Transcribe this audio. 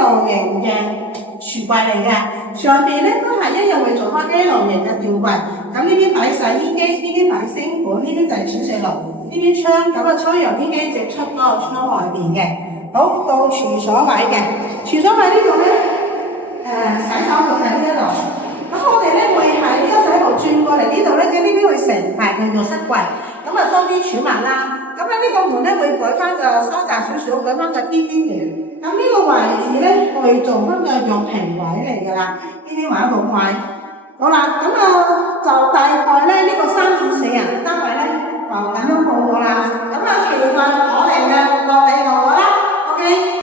L 型嘅櫥櫃嚟嘅，上邊咧都係一樣會做翻 L 型嘅吊櫃。咁呢邊擺洗衣機，呢邊擺星盤，呢邊就係儲水爐，呢邊窗，咁啊窗由呢邊直出嗰個窗外邊嘅。好，到廚所位嘅，廚所位呢度咧，洗手台喺呢一度。咁我哋咧會喺呢個洗爐轉過嚟呢度咧，嘅呢邊會成排嘅浴室櫃，咁啊多啲儲物啦。咁咧呢個門咧會改翻個收窄少少，改翻個邊邊嘅。咁呢個位置咧會做翻個用平位嚟㗎啦，呢邊位一個位。好啦，咁就大